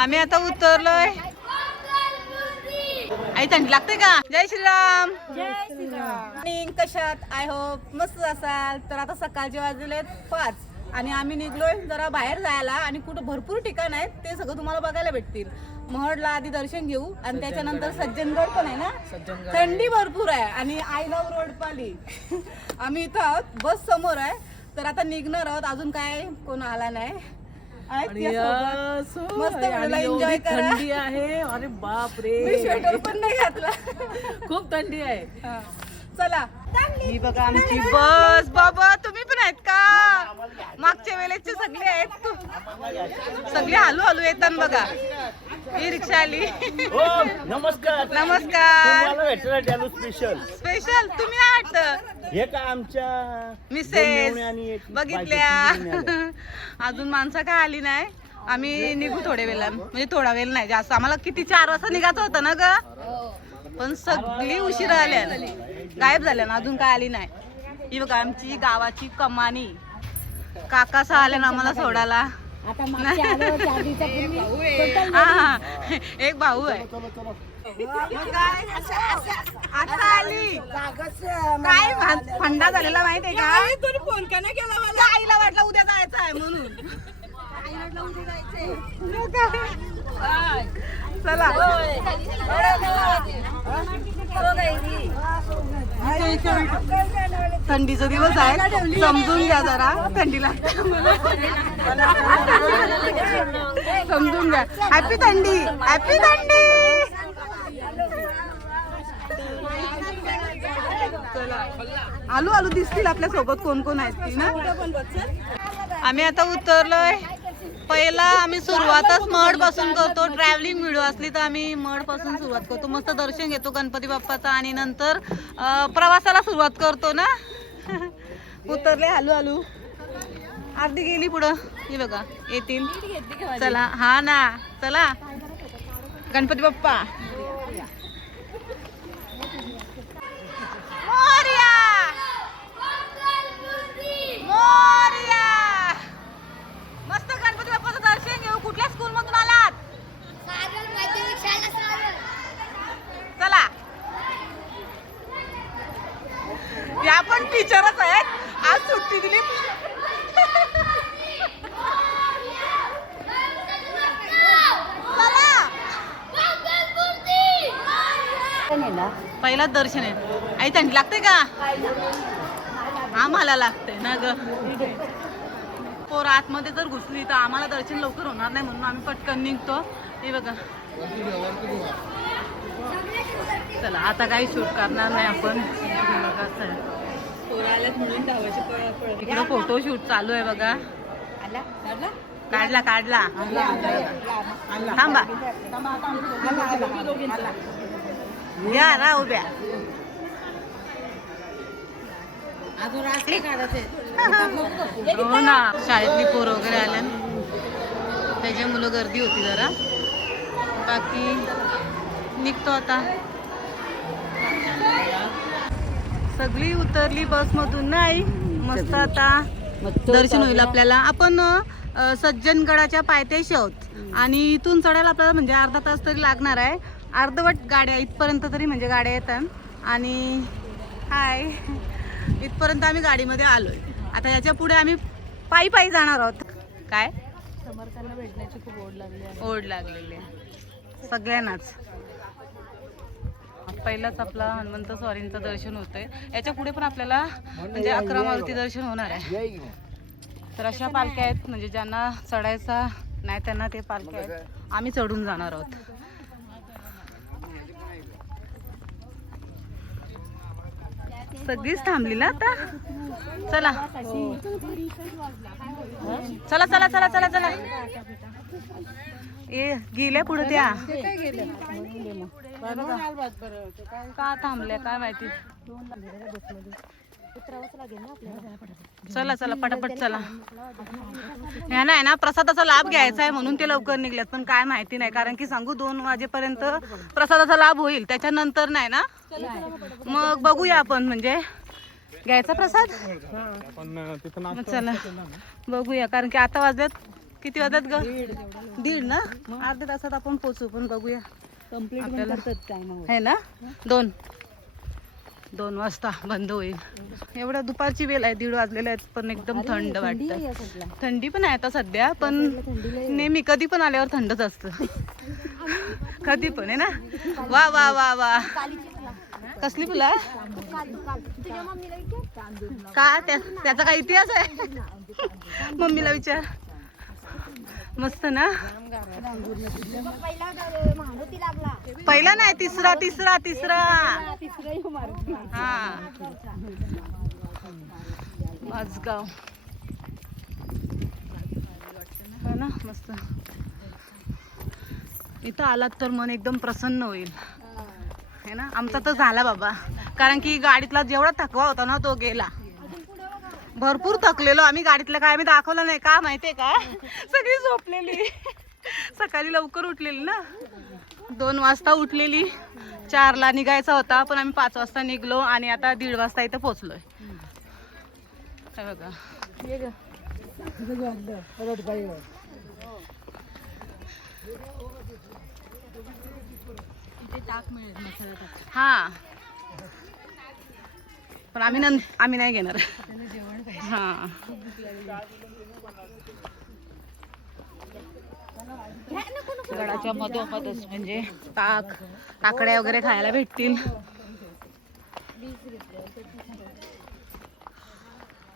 आम्ही आता उतरलोय. आई थंडी लागते का? जय श्रीराम. जय श्रीराम. कशात आय होप मस्त असाल. तर आता सकाळचे वाजलेत 5 आणि आम्ही निघलोय जरा बाहेर जायला आणि कुठं भरपूर ठिकाण आहेत ते सगळं तुम्हाला बघायला भेटतील. महडला आधी दर्शन घेऊ आणि त्याच्यानंतर सज्जनगड पण आहे ना. थंडी भरपूर आहे आणि आय लव्ह रोडपाली. आम्ही इथं आहोत, बस समोर आहे. तर आता निघणार आहोत. अजून काय कोण आला नाही. मस्त एन्जॉय करा. थंडी आहे. अरे बाप रे, मी स्वेटर पण नाही घातला. खूप थंडी आहे. चला ही बघा आमची बस. बाबा तुम्ही पण आहेत का? मागच्या वेळेचे सगळे आहेत. सगळे हलू हलू येतात बघा. ही रिक्षा आली. नमस्कार. नमस्कार. स्पेशल स्पेशल तुम्ही नाही वाटत. हे का आमच्या मिसेस बघितल्या. अजून माणसं काय आली नाही. आम्ही निघू थोड्या वेळा, म्हणजे थोडा वेळ नाही जास्त. आम्हाला किती 4 वाजता निघायचं होतं ना ग, पण सगळी उशिरा आल्या, गायब झाल्या ना. अजून काय आली नाही. ही बघा आमची गावाची कमानी. काका आले ना आम्हाला सोडायला. हा एक भाऊ आहे. आता आली काय फंडा झालेला माहितीये का? तुम्ही फोन का नाही केला मला? आईला वाटलं उद्या जायचं आहे म्हणून. चला थंडीचा दिवस आहे, समजून घ्या जरा. थंडी लागते समजून घ्या. हॅपी थंडी, हॅपी थंडी. आलू आलू दिसतील आपल्या सोबत कोण कोण आहेत ती ना. आम्ही आता उतरलोय. पहिला आम्ही सुरुवातच मड पासून करतो. ट्रॅव्हलिंग व्हिडिओ असली तर आम्ही मड पासून सुरुवात करतो. मस्त दर्शन घेतो गणपती बाप्पाचा आणि नंतर प्रवासाला सुरुवात करतो ना. उतरले हलू हलू. अर्धी गेली पुढं. हे बघा येतील. चला हा ना, चला गणपती बाप्पा मोरया. मोरया. मस्त गणपती बाप्पाचं दर्शन घेऊ. कुठल्या स्कूल मधून आलात? चला या पण टीचरच आहेत. आज सुट्टी दिली. पहिलाच दर्शन आहे. आई थंडी लागते का? आम्हाला लागते ना ग. पोर आतमध्ये जर घुसली तर आम्हाला दर्शन लवकर होणार नाही म्हणून आम्ही पटकन निघतो. हे बघा. चला आता काही शूट करणार नाही आपण. इकडं फोटो शूट चालू आहे बघा. काढला काढला. थांबा या ना उभ्या. हो ना, शाळेतली पोरं वगैरे आल्या त्याच्यामुळं गर्दी होती जरा. बाकी निघतो आता. सगळी उतरली बसमधून. नाही मस्त आता दर्शन होईल आपल्याला. आपण सज्जनगडाच्या पायथ्याशी आहोत आणि इथून चढायला आपल्याला म्हणजे अर्धा तास तरी लागणार आहे. अर्धवट गाड्या इथपर्यंत तरी म्हणजे गाड्या येतात. आणि हाय इथपर्यंत आम्ही गाडीमध्ये आलोय. आता याच्या पुढे आम्ही पायी पायी जाणार आहोत. काय समर्थांना भेटण्याची खूप ओढ लागलेली आहे सगळ्यांनाच. पहिलाच आपला हनुमंत स्वारींचं दर्शन होतंय. याच्या पुढे पण आपल्याला म्हणजे 11 मारुती दर्शन होणार आहे. तर अशा पालख्या आहेत म्हणजे ज्यांना चढायचा नाही त्यांना ते पालख्या आहेत. आम्ही चढून जाणार आहोत. सगळीच थांबली ना आता. चला चला चला चला चला चला. ए गेल्या पुढे त्या का थांबल्या काय माहिती. चला चला पटापट चला. ह्या नाही ना प्रसादाचा लाभ घ्यायचा आहे म्हणून ते लवकर निघल्यात. पण काय माहिती नाही कारण की सांगू 2 वाजेपर्यंत प्रसादाचा लाभ होईल. त्याच्यानंतर नाही ना. मग बघूया आपण म्हणजे घ्यायचा प्रसाद. चला बघूया कारण की आता वाजल्यात किती वाजतात ग? 1:30 ना? अर्ध्या तासात आपण पोचू. पण बघूया आपल्याला आहे ना 2 वाजता बंद होईल. एवढ्या दुपारची वेळ आहे, 1:30 वाजलेले आहेत, पण एकदम थंड वाटतं. थंडी पण आहे आता सध्या, पण नेहमी कधी पण आल्यावर थंडच असतं. कधी पण आहे ना. वा वा वा वा, कसली फुलं आहे का? त्याचा काय इतिहास आहे? मम्मीला विचार. मस्त ना. पहिला नाही, तिसरा तिसरा तिसरा हा माझगाव हा ना. मस्त. इथं आलात तर मन एकदम प्रसन्न होईल है ना. आमचा तर झाला बाबा, कारण की गाडीतला जेवढा थकवा होता ना तो गेला. भरपूर थकलेलो आम्ही. गाडीतलं काय आम्ही दाखवलं नाही का माहितीये का? सगळी झोपलेली. सकाळी लवकर उठलेली ना, 2 वाजता उठलेली. 4ला निघायचा होता, पण आम्ही 5 वाजता निघलो आणि आता 1:30 वाजता इथं पोहोचलोय. हे बघा. हा, पण आम्ही नाही घेणार. हा, गडाच्या मधोमधच म्हणजे काकड्या वगैरे खायला भेटतील.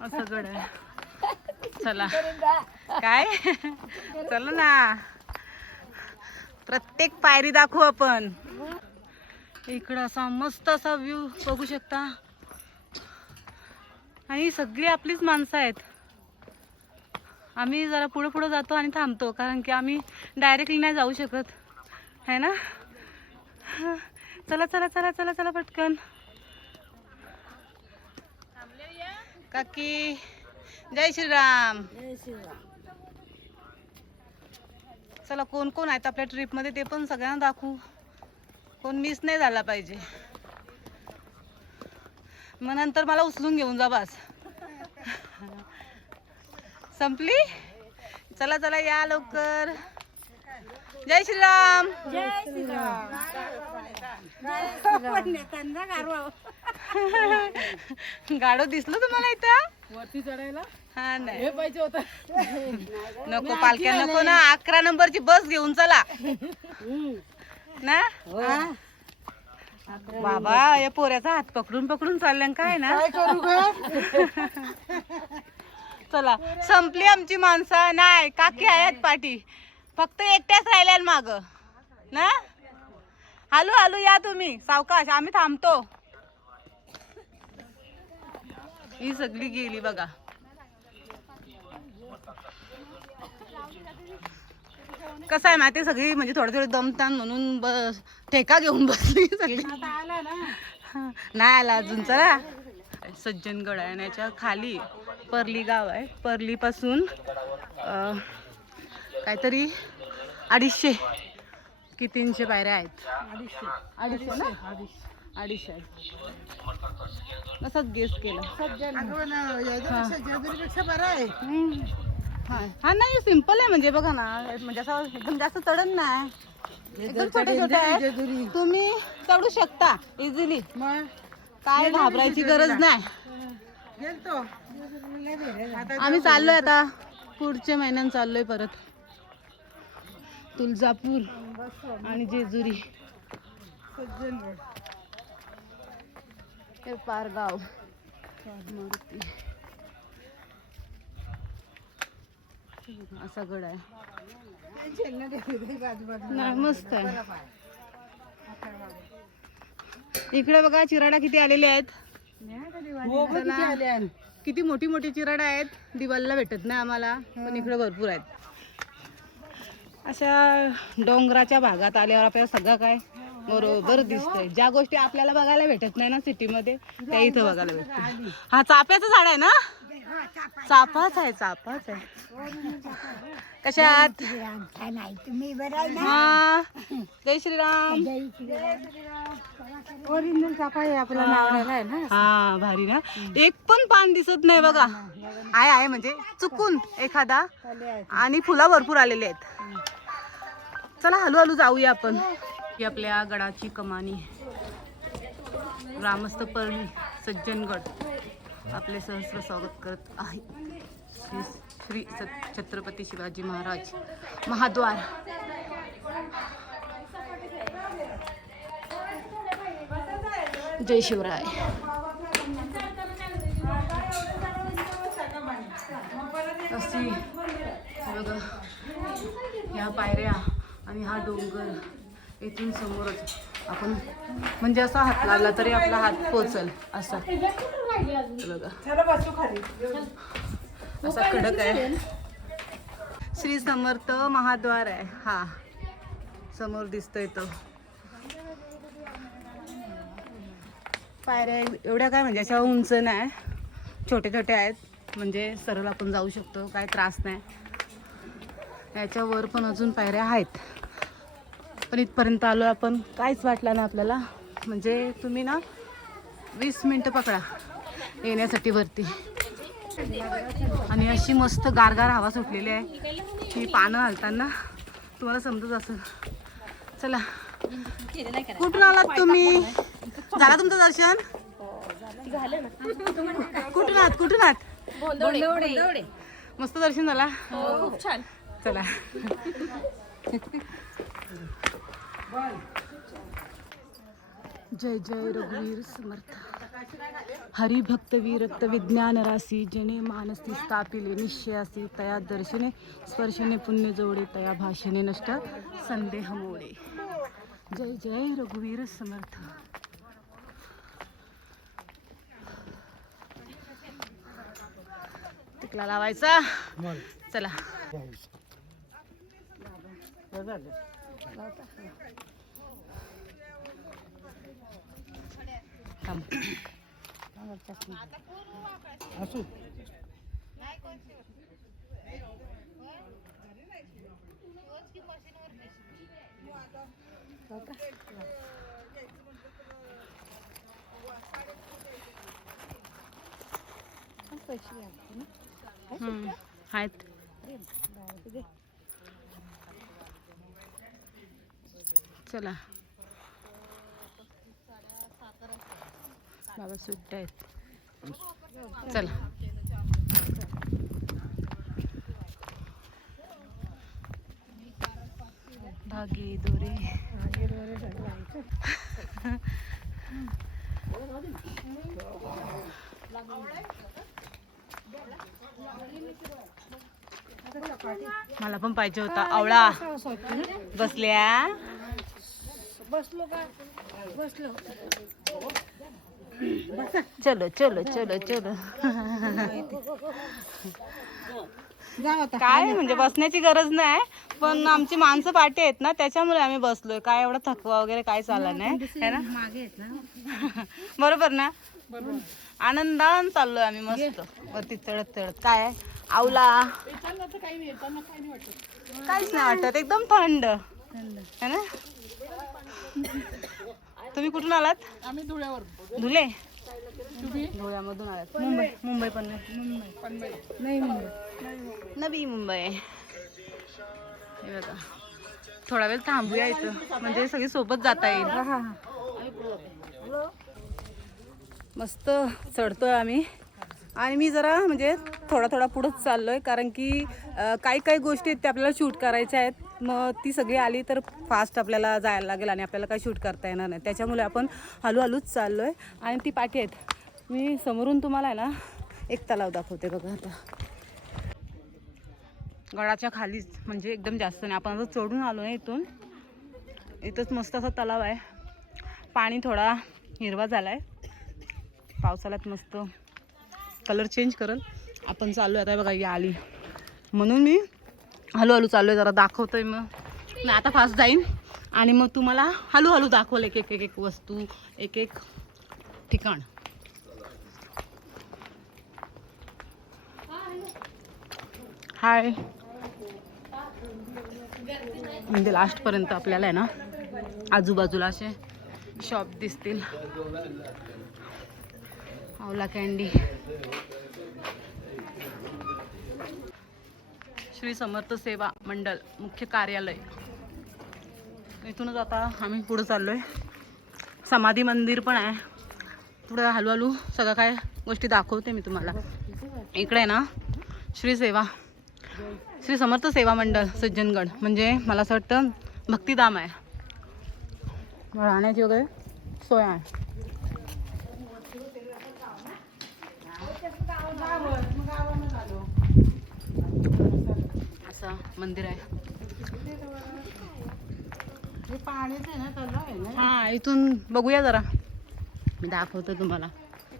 असं गड आहे. चला काय, चला ना, प्रत्येक पायरी दाखवू आपण. इकडं असा मस्त असा व्ह्यू बघू शकता. आणि सगळी आपलीच माणसं आहेत. आम्ही जरा पुढे पुढे जातो आणि थांबतो, कारण की आम्ही डायरेक्टली नाही जाऊ शकत है ना. चला चला चला चला चला पटकन. काकी जय श्रीराम. चला, कोण कोण आहेत आपल्या ट्रिप मध्ये ते पण सगळ्यांना दाखवू. कोण मिस नाही झाला पाहिजे. मग नंतर मला उचलून घेऊन जा बस. संपली. चला चला या लवकर. जय श्रीराम. जय श्रीराम. गाडो दिसलो तुम्हाला इथं वरती चढायला? हा नाही, हे पाहिजे होतं. नको पालख्या नको ना. 11 नंबरची बस घेऊन चला ना. बाबा या पोऱ्याचा हात पकडून पकडून चालल्या काय ना. चला, संपली आमची माणसं. नाही, काकी आहेत पाठी, फक्त एकट्याच राहिल्या माग ना. हालू हालू या तुम्ही सावकाश, आम्ही थांबतो. ही सगळी गेली बघा. कसं आहे माहिती, सगळी म्हणजे थोडे थोडे दमतान म्हणून बस ठेका घेऊन बसली सगळी. नाही आला अजून. चला, सज्जनगड आहे आणि याच्या खाली पर्ली गाव आहे. पर्ली पासून काहीतरी 250 की 300 पायऱ्या आहेत. 250 ना, 250 असंच गेस केलं. हा नाही, सिंपल आहे म्हणजे बघा ना, म्हणजे असं एकदम जास्त चढण नाही, एकदम छोटे छोटे आहे. तुम्ही चढू शकता इझिली, काय घाबरायची गरज नाही. आम्ही चाललोय आता, पुढच्या महिन्यात चाललोय परत तुळजापूर आणि जेजुरी. हे पारगाव मारुती असा गड आहे. नाही, मस्त आहे. इकडे बघा चिराडा किती आलेले आहेत. किती मोठी मोठी चिराडा आहेत. दिवाळीला भेटत नाही आम्हाला, पण इकडे भरपूर आहेत. अशा डोंगराच्या भागात आल्यावर आपल्याला सगळं काय बरोबर दिसतंय. ज्या गोष्टी आपल्याला बघायला भेटत नाही ना सिटीमध्ये, त्या इथं बघायला भेटतात. हा चाफ्याचं झाड आहे ना. चापाच आहे चापाच आहे. कशात? तुम्ही बरं आहे ना? हा जय श्रीराम. ओरिजिनल चाफा आहे आपला नावाला आहे ना. हा भारी ना. एक पण पान दिसत नाही बघा. आहे म्हणजे चुकून एखादा. आणि फुलं भरपूर आलेले आहेत. चला हळूहळू जाऊया आपण. ही आपल्या गडाची कमानी ग्रामस्थ परळी सज्जनगड आपले सहस्र स्वागत करत आहे. श्री छत्रपती शिवाजी महाराज महाद्वार. जय शिवराय. अशी बघा ह्या पायऱ्या आणि हा डोंगर इथून समोरच आपण म्हणजे असा हात लागला तरी आपला हात पोचल असा बघा. असा खडक आहे. श्री समर्थ महाद्वार आहे हा समोर दिसतोय तो. पायऱ्या एवढ्या काय म्हणजे अशा उंच नाही, छोटे छोटे आहेत म्हणजे सरळ आपण जाऊ शकतो, काय त्रास नाही. याच्यावर पण अजून पायऱ्या आहेत पण इथपर्यंत आलो आपण काहीच वाटलं ना आपल्याला. म्हणजे तुम्ही ना 20 मिनटं पकडा येण्यासाठी वरती. आणि अशी मस्त गारगार हवा सुटलेली आहे. ही पानं हलताना तुम्हाला समजत असेल. चला कुठून आलात तुम्ही? झालं तुमचं दर्शन? कुठून आहात? मस्त दर्शन झाला. खूप छान. चला जय जय रघुवीर समर्थ. हरिभक्त विरक्त विज्ञान राशी जने मानसी स्थापिले निश्चयासी तया दर्शने स्पर्शने पुण्य जोडे तया भाषणे नष्ट संदेह मोडे. जय जय रघुवीर समर्थ. टिकला लावायचा. चला आहेत. चला बाबा सुट्ट्या आहेत. चला धागे दोरे. मला पण पाहिजे होता आवळा. बसल्या बसलो का? बसलो. चलो चलो चलो चलो. काय म्हणजे बसण्याची गरज नाही पण आमची माणसं पाठी आहेत ना त्याच्यामुळे आम्ही बसलोय. काय एवढा थकवा वगैरे काय चालला नाही है ना. मागे आहेत ना. बरोबर ना. आनंदान चाललोय आम्ही मस्त वरती चढत चढत. काय आहे आवला काहीच नाही वाटत. एकदम थंड है ना. तुम्ही कुठून आलात? आम्ही धुळ्यावर. धुळे. धुळ्यामधून आलात. मुंबई पण नाही. नवी मुंबई. हे बघा थोडा वेळ थांबूया इथं म्हणजे सगळी सोबत जाता येईल. मस्त चढतोय आम्ही. आणि मी जरा म्हणजे थोडा पुढंच चाललोय कारण की काही गोष्टी आहेत त्या आपल्याला शूट करायच्या आहेत. मग ती सगळी आली तर फास्ट आपल्याला जायला लागेल आणि आपल्याला काही शूट करता येणार नाही. त्याच्यामुळे आपण हळूहळूच चाललोय. आणि ती पाठी आहेत. मी समोरून तुम्हाला आहे ना एक तलाव दाखवते बघा. आता गडाच्या खालीच म्हणजे एकदम जास्त नाही. आपण आता चढून आलो आहे इथून. इथंच मस्त असा तलाव आहे. पाणी थोडा हिरवा झाला आहे. पावसाळ्यात मस्त कलर चेंज करल. आपण चाललो आहे आता बघा ही आली म्हणून मी हळूहळू चाललो आहे. जरा दाखवतोय मग मी आता फास्ट जाईन आणि मग तुम्हाला हळूहळू दाखवलं एक वस्तू एक ठिकाण. हाय. म्हणजे लास्ट पर्यंत आपल्याला आहे ना आजूबाजूला असे शॉप दिसतील. आवला कॅन्डी, श्री समर्थ सेवा मंडळ मुख्य कार्यालय. इथूनच आता आम्ही पुढे चाललोय. समाधी मंदिर पण आहे पुढे. हळूहळू सगळं काय गोष्टी दाखवते मी तुम्हाला. इकडे आहे ना श्री समर्थ सेवा मंडळ सज्जनगड, म्हणजे मला असं वाटतं भक्तिधाम आहे. राहण्याची वगैरे सोय आहे. असं मंदिर आहे. हा, इथून बघूया जरा, मी दाखवतो तुम्हाला.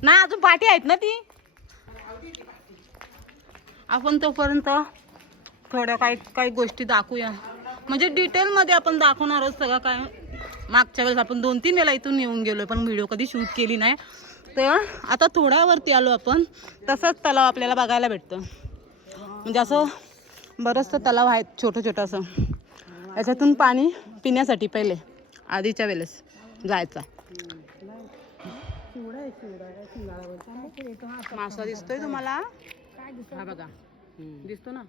नाही अजून पाठी आहेत ना ती. आपण तोपर्यंत थोड्या काही गोष्टी दाखवूया. म्हणजे डिटेलमध्ये आपण दाखवणारच सगळं काय. मागच्या वेळेस आपण 2-3 वेळा इथून येऊन गेलोय पण व्हिडिओ कधी शूट केली नाही. तर आता थोड्यावरती आलो आपण. तसंच तलाव आपल्याला बघायला भेटतं. म्हणजे असं बरंचसं तलाव आहेत छोटं छोटं असं. याच्यातून पाणी पिण्यासाठी पहिले आधीच्या वेळेस जायचा. मासा दिसतोय तुम्हाला? हा बघा, दिसतो ना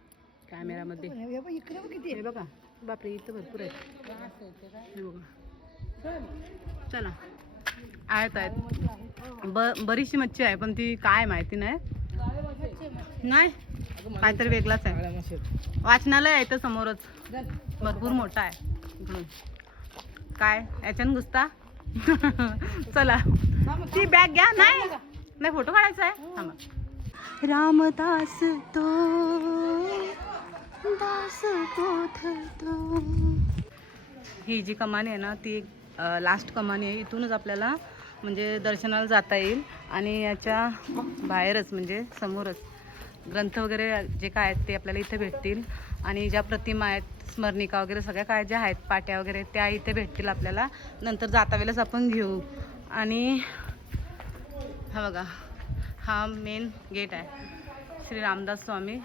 कॅमेरामध्ये. हे बघा, बापरे इथं भरपूर आहे. हे बघा, चला. आहेत बरीचशी मच्छी आहे पण ती काय माहिती नाही. काहीतरी वेगळाच आहे. वाचनालय आहे इथं समोरच, भरपूर मोठा आहे. काय याच्यानं घुसता? चला ती बॅग घ्या. नाही फोटो काढायचा आहे. थांबा. रामदास तो दास बोधतो. ही जी कमानी आहे ना ती लास्ट कमानी आहे. इथूनच आपल्याला म्हणजे दर्शनाला जाता येईल. आणि याच्या बाहेरच म्हणजे समोरच ग्रंथ वगैरे जे काय आहेत ते आपल्याला इथे भेटतील. आणि ज्या प्रतिमा आहेत, स्मरणिका वगैरे सगळ्या काय ज्या आहेत, पाट्या वगैरे त्या इथे भेटतील आपल्याला. नंतर जाता वेळेस आपण घेऊ. आणि हा बघा, हा मेन गेट आहे. श्री रामदास स्वामी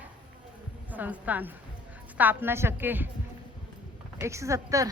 संस्थान, स्थापना शके 170.